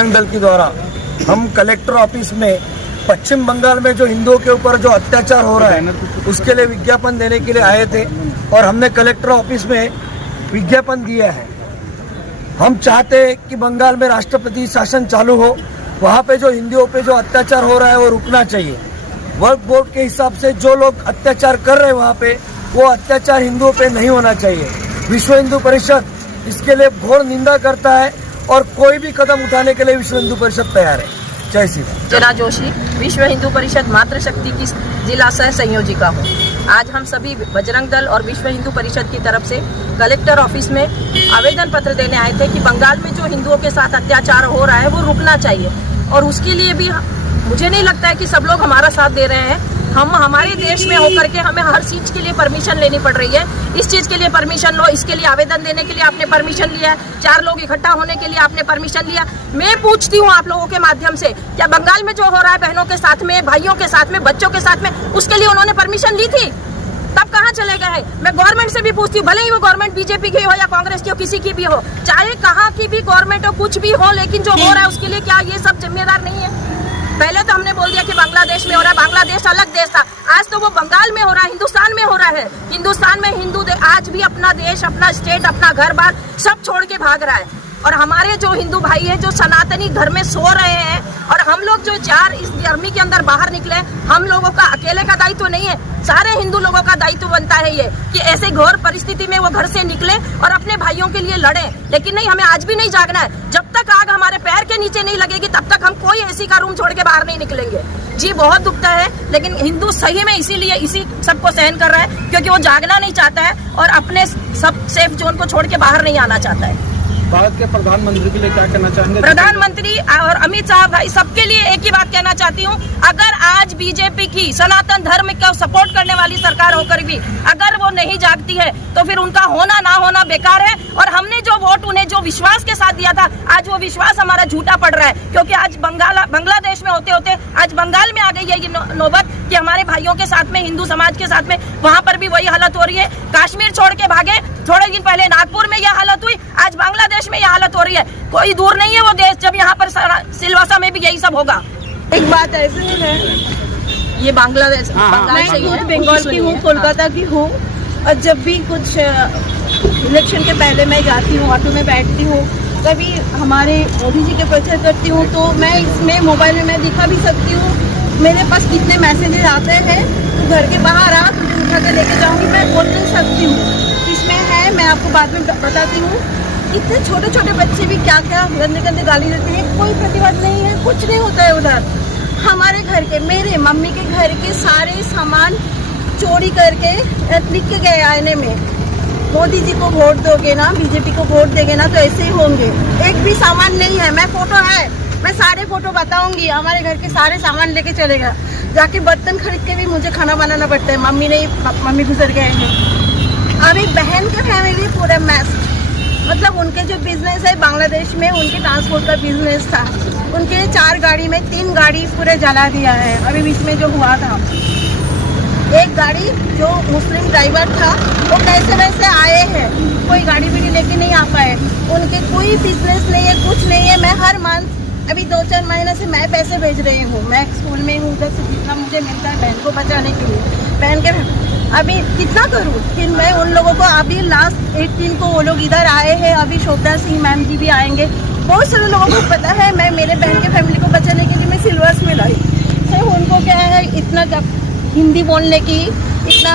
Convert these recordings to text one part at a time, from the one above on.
बजरंग दल के द्वारा हम कलेक्टर ऑफिस में पश्चिम बंगाल में जो हिंदुओं के ऊपर जो अत्याचार हो रहा है उसके लिए विज्ञापन देने के लिए आए थे और हमने कलेक्टर ऑफिस में विज्ञापन दिया है। हम चाहते हैं कि बंगाल में राष्ट्रपति शासन चालू हो, वहाँ पे जो हिंदुओं पे जो अत्याचार हो रहा है वो रुकना चाहिए। वक्फ बोर्ड के हिसाब से जो लोग अत्याचार कर रहे हैं वहाँ पे, वो अत्याचार हिंदुओं पे नहीं होना चाहिए। विश्व हिंदू परिषद इसके लिए घोर निंदा करता है और कोई भी कदम उठाने के लिए विश्व हिंदू परिषद तैयार है। जय श्री राम। जना जोशी, विश्व हिंदू परिषद मातृशक्ति की जिला सह संयोजिका हूँ। आज हम सभी बजरंग दल और विश्व हिंदू परिषद की तरफ से कलेक्टर ऑफिस में आवेदन पत्र देने आए थे कि बंगाल में जो हिंदुओं के साथ अत्याचार हो रहा है वो रुकना चाहिए और उसके लिए भी मुझे नहीं लगता है कि सब लोग हमारा साथ दे रहे हैं। हम हमारे देश में होकर के हमें हर चीज़ के लिए परमिशन लेनी पड़ रही है। इस चीज़ के लिए परमिशन लो, इसके लिए आवेदन देने के लिए आपने परमिशन लिया है, 4 लोग इकट्ठा होने के लिए आपने परमिशन लिया। मैं पूछती हूँ आप लोगों के माध्यम से, क्या बंगाल में जो हो रहा है बहनों के साथ में, भाइयों के साथ में, बच्चों के साथ में, उसके लिए उन्होंने परमिशन ली थी? तब कहाँ चले गए हैं? मैं गवर्नमेंट से भी पूछती हूँ, भले ही वो गवर्नमेंट बीजेपी की हो या कांग्रेस की हो, किसी की भी हो, चाहे कहाँ की भी गवर्नमेंट हो, कुछ भी हो, लेकिन जो हो रहा है उसके लिए क्या ये सब जिम्मेदार नहीं है? पहले तो हमने बोल दिया कि बांग्लादेश में हो रहा है, बांग्लादेश अलग देश था। आज तो वो बंगाल में हो रहा है, हिंदुस्तान में हो रहा है। हिंदुस्तान में आज भी अपना देश, अपना स्टेट, अपना घर बार सब छोड़ के भाग रहा है। और हमारे जो हिंदू भाई हैं जो सनातनी धर्म में सो रहे हैं और हम लोग जो 4 इस गर्मी के अंदर बाहर निकले, हम लोगों का अकेले का दायित्व नहीं है, सारे हिंदू लोगों का दायित्व बनता है ये कि ऐसे घोर परिस्थिति में वो घर से निकले और अपने भाइयों के लिए लड़े। लेकिन नहीं, हमें आज भी नहीं जागना है। जब तक आग हमारे पैर के नीचे नहीं लगेगी तब तक हम कोई एसी का रूम छोड़ के बाहर नहीं निकलेंगे। जी बहुत दुखता है, लेकिन हिंदू सही में इसीलिए इसी सबको सहन कर रहा है क्योंकि वो जागना नहीं चाहता है और अपने सब सेफ जोन को छोड़ के बाहर नहीं आना चाहता है। भारत के प्रधानमंत्री के लिए क्या कहना चाहेंगे? प्रधानमंत्री और अमित शाह भाई सबके लिए एक ही बात कहना चाहती हूँ, अगर आज बीजेपी की सनातन धर्म को सपोर्ट करने वाली सरकार होकर भी अगर वो नहीं जागती है तो फिर उनका होना ना होना बेकार है। और हमने जो वोट उन्हें जो विश्वास के साथ दिया था, आज वो विश्वास हमारा झूठा पड़ रहा है क्योंकि आज बांग्लादेश में होते होते आज बंगाल में आ गई है ये नौबत कि हमारे भाइयों के साथ में, हिंदू समाज के साथ में वहाँ पर भी वही हालत हो रही है। कश्मीर छोड़ के भागे, थोड़े दिन पहले नागपुर में यह हालत हुई, आज बांग्लादेश में यह हालत हो रही है। कोई दूर नहीं है वो देश जब यहाँ पर सिलवासा में भी यही सब होगा। एक बात ऐसी है, ये बांग्लादेश बंगाल से ही है, बंगाल की हूँ, कोलकाता की हूँ और जब भी कुछ इलेक्शन के पहले मैं जाती हूँ, ऑटो में बैठती हूँ, कभी हमारे मोदी जी के प्रचार करती हूँ तो मैं इसमें मोबाइल में मैं दिखा भी सकती हूँ मेरे पास कितने मैसेजेस आते हैं। तो घर के बाहर आ, तुझे उठा के लेके जाऊँगी, मैं बोल नहीं सकती हूँ किसमें है, मैं आपको बाद में बताती हूँ। इतने छोटे छोटे बच्चे भी क्या क्या गंदे गंदे गाली देते हैं, कोई प्रतिवाद नहीं है, कुछ नहीं होता है उधर। हमारे घर के, मेरे मम्मी के घर के सारे सामान चोरी करके लिख के गए आईने में, मोदी जी को वोट दोगे ना, बीजेपी को वोट देंगे ना तो ऐसे ही होंगे। एक भी सामान नहीं है, मैं फोटो है, मैं सारे फोटो बताऊंगी। हमारे घर के सारे सामान लेके चलेगा, जाके बर्तन खरीद के भी मुझे खाना बनाना पड़ता है। मम्मी गुजर गए हैं। अभी बहन के फैमिली पूरा मैस, मतलब उनके जो बिजनेस है बांग्लादेश में, उनके ट्रांसपोर्ट का बिजनेस था, उनके 4 गाड़ी में 3 गाड़ी पूरे जला दिया है। अभी बीच में जो हुआ था, एक गाड़ी जो मुस्लिम ड्राइवर था वो कैसे वैसे आए हैं, कोई गाड़ी भी लेके नहीं आ पाए। उनके कोई बिजनेस नहीं है, कुछ नहीं है। मैं हर मंथ अभी 2-4 महीने से मैं पैसे भेज रही हूँ, मैं स्कूल में हूँ, उधर से जितना मुझे मिलता है बहन को बचाने के लिए, बहन के अभी कितना करूँ। फिर मैं उन लोगों को, अभी लास्ट 18 को वो लोग इधर आए हैं, अभी शोभा सिंह मैम जी भी आएंगे। बहुत सारे लोगों को पता है मैं मेरे बहन के फैमिली को बचाने के लिए मैं सिल्वर्स में लाई। तो उनको क्या है, इतना जब हिंदी बोलने की इतना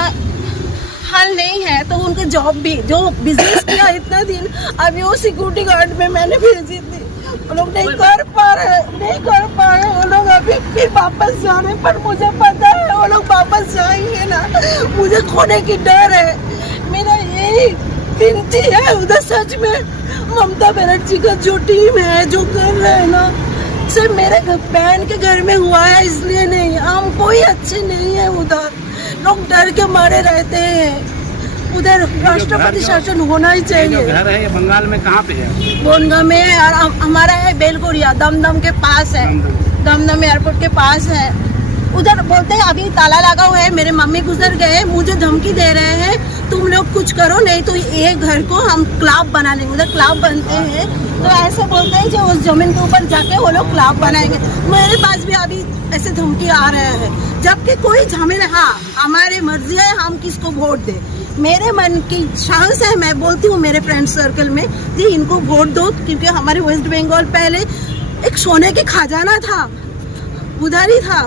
हल नहीं है तो उनका जॉब भी जो बिजनेस किया इतना दिन, अभी वो सिक्योरिटी गार्ड में मैंने भेजी थी, वो लोग नहीं कर पा रहे वो लोग अभी फिर वापस जाने पर मुझे पता है वो लोग वापस जाएंगे ना, मुझे खोने की डर है। मेरा यही विनती है उधर, सच में ममता बनर्जी का जो टीम है जो कर रहे हैं ना, सिर्फ मेरे बहन के घर में हुआ है इसलिए नहीं, हम कोई अच्छे नहीं है। उधर लोग डर के मारे रहते हैं, उधर राष्ट्रपति शासन होना ही चाहिए। घर है बंगाल में कहाँ पे है? बोनगा में, और हमारा है बेलगोरिया, दमदम के पास है, दमदम एयरपोर्ट के पास है। उधर बोलते हैं अभी ताला लगा हुआ है, मेरे मम्मी गुजर गए, मुझे धमकी दे रहे हैं तुम लोग कुछ करो नहीं तो ये घर को हम क्लब बना लेंगे। उधर क्लब बनते हैं तो ऐसे बोलते हैं जो उस जमीन के ऊपर जाके वो लोग क्लब बनाएंगे। मेरे पास भी अभी ऐसे धमकी आ रहे हैं, जबकि कोई झमेला, हाँ हमारी मर्जी है हम किसको वोट दें। मेरे मन की चांस है, मैं बोलती हूँ मेरे फ्रेंड सर्कल में जी इनको वोट दो, क्योंकि हमारे वेस्ट बंगाल पहले एक सोने की खजाना था, उधर ही था।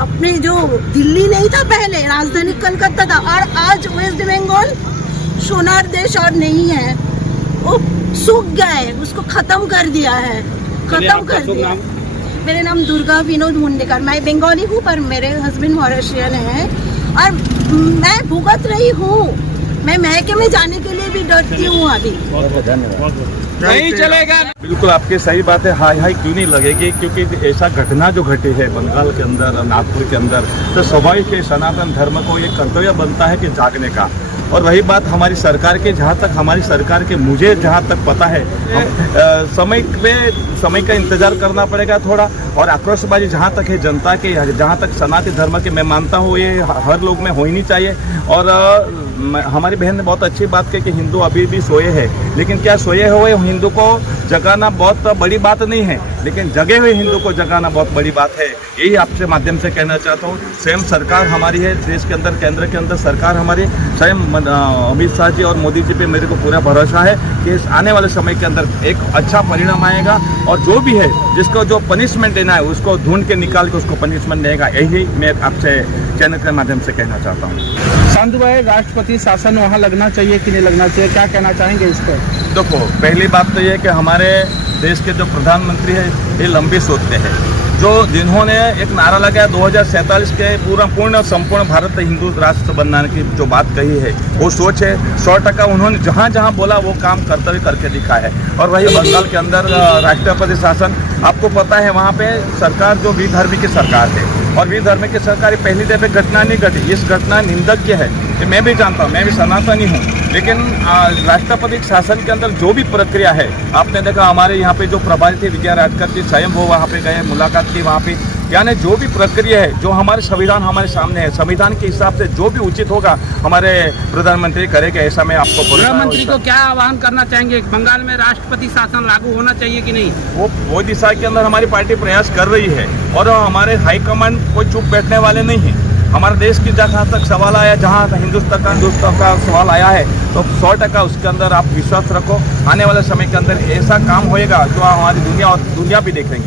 अपने जो दिल्ली नहीं था पहले, राजधानी कलकत्ता था, और आज वेस्ट बंगाल सोनार देश और नहीं है, वो सूख गया है, उसको खत्म कर दिया है, खत्म कर दिया। मेरे नाम दुर्गा विनोद मुंडेकर, मैं बंगाली हूँ पर मेरे हस्बैंड मॉरिशियन है और मैं भुगत रही हूँ। मैं महके में जाने के लिए भी डरती हूँ अभी। नहीं चलेगा। बिल्कुल आपकी सही बात है, हाई हाई क्यों नहीं लगेगी, क्योंकि ऐसा घटना जो घटी है बंगाल के अंदर, नागपुर के अंदर, तो स्वाभाविक है सनातन धर्म को ये कर्तव्य बनता है कि जागने का। और वही बात हमारी सरकार के, जहाँ तक हमारी सरकार के मुझे जहाँ तक पता है, समय का इंतजार करना पड़ेगा थोड़ा। और आक्रोशबाजी जहाँ तक है जनता के, जहाँ तक सनातन धर्म के, मैं मानता हूँ ये हर लोग में हो ही नहीं चाहिए। और हमारी बहन ने बहुत अच्छी बात कही कि हिंदू अभी भी सोए हैं, लेकिन क्या सोए हुए हिंदू को जगाना बहुत बड़ी बात नहीं है, लेकिन जगे हुए हिंदू को जगाना बहुत बड़ी बात है। यही आपसे माध्यम से कहना चाहता हूँ। स्वयं सरकार हमारी है देश के अंदर, केंद्र के अंदर सरकार हमारी, स्वयं अमित शाह जी और मोदी जी पे मेरे को पूरा भरोसा है कि इस आने वाले समय के अंदर एक अच्छा परिणाम आएगा। और जो भी है जिसको जो पनिशमेंट देना है उसको ढूंढ के निकाल के उसको पनिशमेंट देगा, यही मैं आपसे चैनल के माध्यम से कहना चाहता हूँ। संधू भाई, राष्ट्रपति शासन वहाँ लगना चाहिए कि नहीं लगना चाहिए, क्या कहना चाहेंगे इस पर? देखो, पहली बात तो ये है कि हमारे देश के जो प्रधानमंत्री है ये लंबी सोचते हैं। जो जिन्होंने एक नारा लगाया 2047 के पूर्ण संपूर्ण भारत हिंदू राष्ट्र बनाने की जो बात कही है, वो सोच है 100%। उन्होंने जहाँ जहाँ बोला वो काम करते करके दिखा है। और वही बंगाल के अंदर राष्ट्रपति शासन, आपको पता है वहाँ पे सरकार जो विधर्मी की सरकार है, और विधर्मी की सरकार पहली दफे घटना नहीं घटी। इस घटना निंदक है कि मैं भी जानता हूँ, मैं भी सनातनी हूँ, लेकिन राष्ट्रपति शासन के अंदर जो भी प्रक्रिया है, आपने देखा हमारे यहाँ पे जो प्रभारी थे विजया राजकर जी, स्वयं वो वहाँ पे गए, मुलाकात की वहाँ पे। यानी जो भी प्रक्रिया है, जो हमारे संविधान हमारे सामने है, संविधान के हिसाब से जो भी उचित होगा हमारे प्रधानमंत्री करेंगे, ऐसा मैं आपको बोलूँगा। गृहमंत्री को क्या आह्वान करना चाहेंगे, बंगाल में राष्ट्रपति शासन लागू होना चाहिए कि नहीं? वो दिशा के अंदर हमारी पार्टी प्रयास कर रही है, और हमारे हाईकमांड कोई चुप बैठने वाले नहीं है। हमारे देश की जहाँ तक सवाल आया, जहाँ हिंदुस्तान का सवाल आया है, तो 100% उसके अंदर आप विश्वास रखो, आने वाले समय के अंदर ऐसा काम होएगा जो हमारी दुनिया भी देखेंगे।